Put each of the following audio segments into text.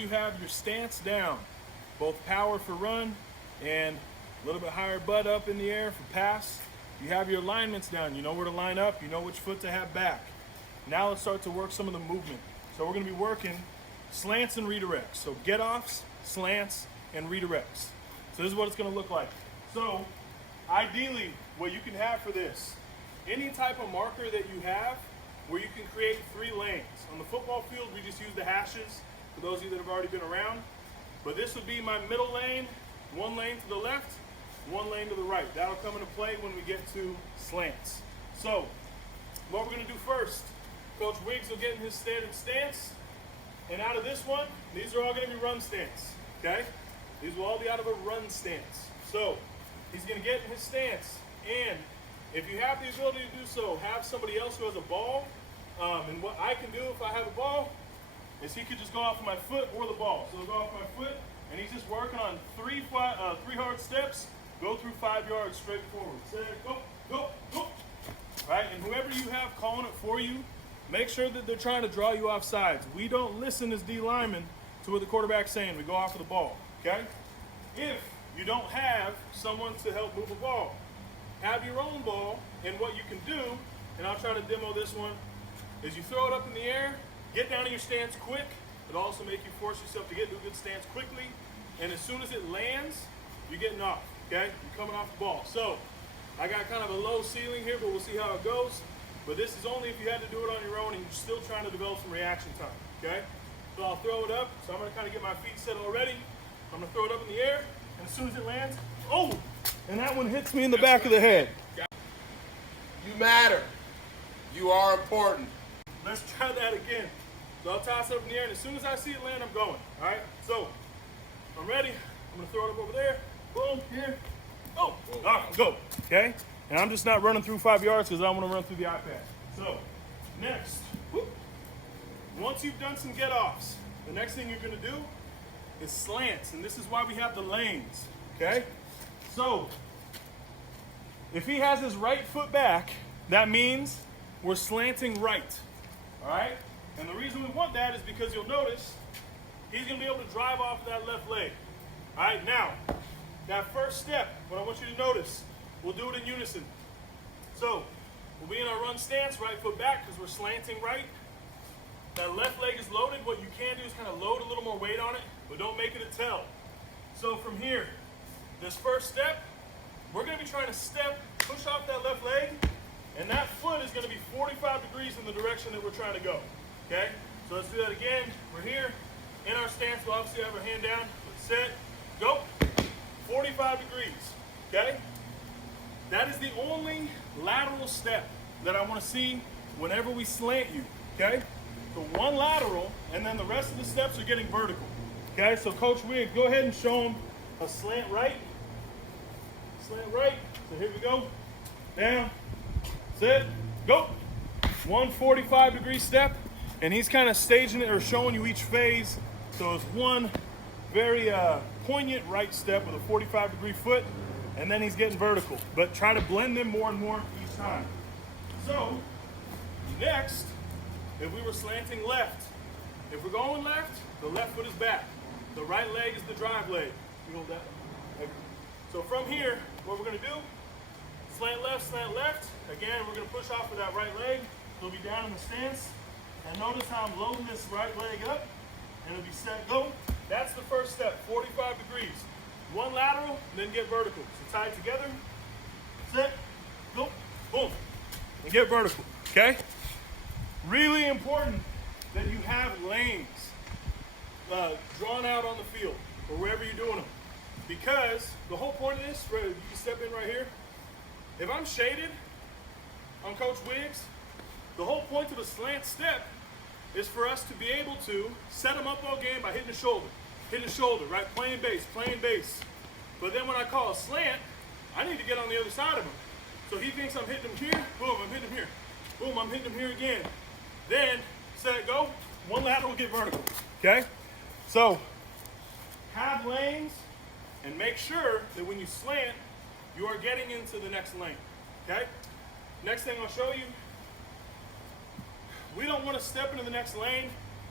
You have your stance down, both power for run and a little bit higher butt up in the air for pass. You have your alignments down. You know where to line up. You know which foot to have back. Now let's start to work some of the movement. So we're going to be working slants and redirects. So get offs, slants, and redirects. So this is what it's going to look like. So ideally, what you can have for this, any type of marker that you have where you can create 3 lanes. On the football field, we just use the hashes for those of you that have already been around. But this would be my middle lane, 1 lane to the left, 1 lane to the right. That'll come into play when we get to slants. So what we're going to do first, Coach Wiggs will get in his standard stance. And out of this one, these are all going to be run stance, okay? These will all be out of a run stance. So he's going to get in his stance. And if you have the ability to do so, have somebody else who has a ball. And what I can do if I have a ball is he could just go off of my foot or the ball. So he'll go off my foot, and he's just working on 3 hard steps, go through 5 yards straight forward. Say, go, go, go. Right? And whoever you have calling it for you, make sure that they're trying to draw you off sides. We don't listen as D linemen to what the quarterback's saying. We go off of the ball, okay? If you don't have someone to help move a ball, have your own ball, and what you can do, and I'll try to demo this one, is you throw it up in the air, get down in your stance quick. It'll also make you force yourself to get into a good stance quickly, and as soon as it lands, you're getting off, okay? You're coming off the ball. So I got kind of a low ceiling here, but we'll see how it goes. But this is only if you had to do it on your own and you're still trying to develop some reaction time, okay? So I'll throw it up. So I'm gonna kind of get my feet set already. I'm gonna throw it up in the air, and as soon as it lands, oh! And that one hits me in the back of the head. You matter. You are important. Let's try that again. So I'll toss it up in the air, and as soon as I see it land, I'm going, all right? So I'm ready. I'm gonna throw it up over there. Boom, here. Oh, all right, go, okay? And I'm just not running through 5 yards because I don't want to run through the iPad. So next, whoop. Once you've done some get-offs, the next thing you're gonna do is slants, and this is why we have the lanes, okay? So if he has his right foot back, that means we're slanting right, all right? And the reason we want that is because you'll notice he's gonna be able to drive off of that left leg. All right, now, that first step, what I want you to notice, we'll do it in unison. So we'll be in our run stance, right foot back, because we're slanting right. That left leg is loaded. What you can do is kind of load a little more weight on it, but don't make it a tell. So from here, this first step, we're gonna be trying to push off that left leg, and that foot is gonna be 45 degrees in the direction that we're trying to go, okay? So let's do that again. We're here in our stance. We'll obviously have our hand down. Let's set, go. 45 degrees, okay? That is the only lateral step that I wanna see whenever we slant you, okay? So 1 lateral, and then the rest of the steps are getting vertical, okay? So Coach Wigg, go ahead and show him a slant right. Slant right, so here we go. Down, set, go. 145 degree step, and he's kind of staging it or showing you each phase. So it's one very poignant right step with a 45 degree foot, and then he's getting vertical, but try to blend them more and more each time. So next, if we were slanting left, if we're going left, the left foot is back. The right leg is the drive leg. You hold that. So from here, what we're gonna do, slant left. Again, we're gonna push off with that right leg. It'll be down in the stance. And notice how I'm loading this right leg up, and it'll be set, go. That's the first step, 45 degrees. 1 lateral, and then get vertical. So tie it together, set, go, boom, and get vertical, okay? Really important that you have lanes drawn out on the field or wherever you're doing them. Because the whole point of this, you can step in right here. If I'm shaded on Coach Wiggs, the whole point of a slant step is for us to be able to set him up all game by hitting the shoulder, right? Playing base. But then when I call a slant, I need to get on the other side of him. So he thinks I'm hitting him here, boom, I'm hitting him here. Boom, I'm hitting him here again. Then, set, go, 1 lateral, get vertical, okay? So, have lanes, and make sure that when you slant, you are getting into the next lane, okay? Next thing I'll show you, we don't want to step into the next lane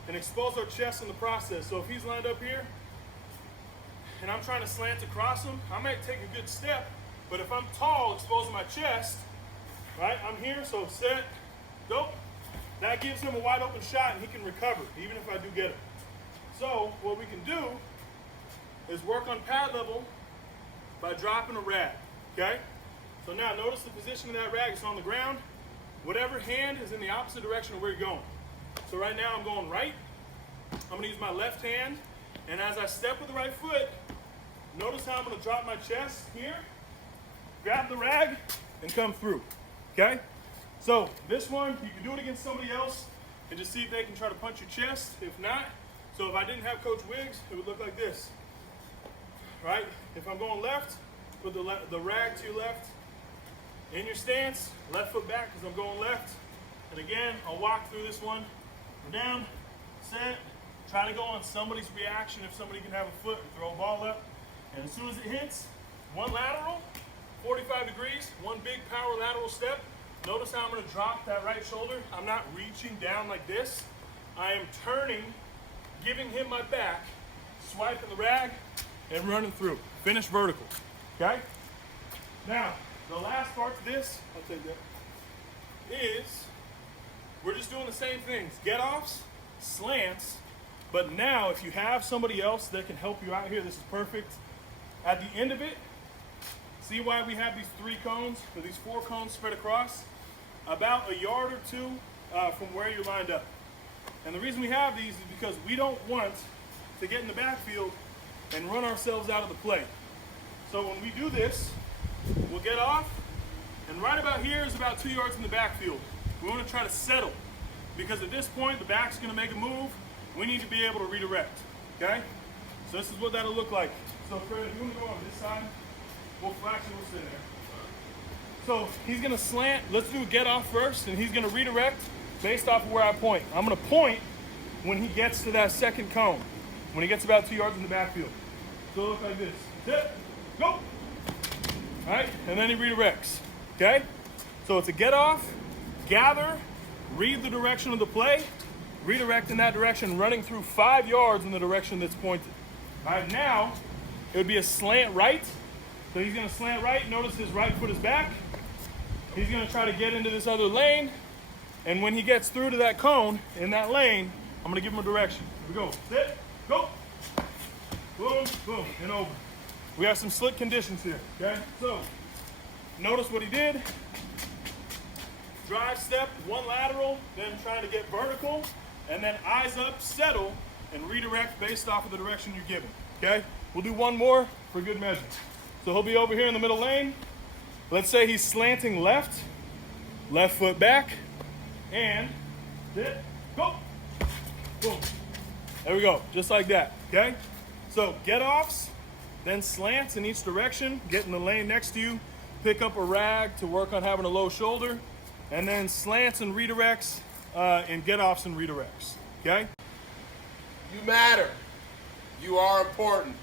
and expose our chest in the process. So if he's lined up here and I'm trying to slant across him, I might take a good step, but if I'm tall, exposing my chest, right, I'm here, so set, go. That gives him a wide open shot and he can recover, even if I do get him. So what we can do is work on pad level by dropping a rag, okay? So now notice the position of that rag. It's on the ground. Whatever hand is in the opposite direction of where you're going. So right now I'm going right. I'm gonna use my left hand, and as I step with the right foot, notice how I'm gonna drop my chest here, grab the rag, and come through, okay? So this one, you can do it against somebody else and just see if they can try to punch your chest. If not, so if I didn't have Coach Wiggs, it would look like this, right? If I'm going left, put the rag to your left. In your stance, left foot back because I'm going left. And again, I'll walk through this one. We're down, set, try to go on somebody's reaction if somebody can have a foot and throw a ball up. And as soon as it hits, one lateral, 45 degrees, one big power lateral step. Notice how I'm gonna drop that right shoulder. I'm not reaching down like this. I am turning, giving him my back, swiping the rag, and running through. Finish vertical, okay? Now, the last part to this, I'll take that, is we're just doing the same things. Get-offs, slants, but now if you have somebody else that can help you out here, this is perfect. At the end of it, see why we have these 3 cones, or these 4 cones spread across? About a yard or 2 from where you're lined up. And the reason we have these is because we don't want to get in the backfield and run ourselves out of the play. So when we do this, we'll get off, and right about here is about 2 yards in the backfield. We want to try to settle, because at this point, the back's going to make a move. We need to be able to redirect, okay? So this is what that'll look like. So Fred, if you want to go on this side, we'll sit there. So he's going to slant. Let's do a get off first, and he's going to redirect based off of where I point. I'm going to point when he gets to that second cone, when he gets about 2 yards in the backfield. So it'll look like this. Sit, go. All right, and then he redirects, okay? So it's a get off, gather, read the direction of the play, redirect in that direction, running through 5 yards in the direction that's pointed. All right, now it would be a slant right. So he's gonna slant right, notice his right foot is back. He's gonna try to get into this other lane, and when he gets through to that cone in that lane, I'm gonna give him a direction. Here we go, sit, go. Boom, boom, and over. We have some slick conditions here, okay? So, notice what he did. Drive step, 1 lateral, then trying to get vertical, and then eyes up, settle, and redirect based off of the direction you're giving, okay? We'll do 1 more for good measure. So he'll be over here in the middle lane. Let's say he's slanting left, left foot back, and sit, go, boom. There we go, just like that, okay? So get-offs, then slants in each direction, get in the lane next to you, pick up a rag to work on having a low shoulder, and then slants and redirects, and get-offs and redirects, okay? You matter. You are important.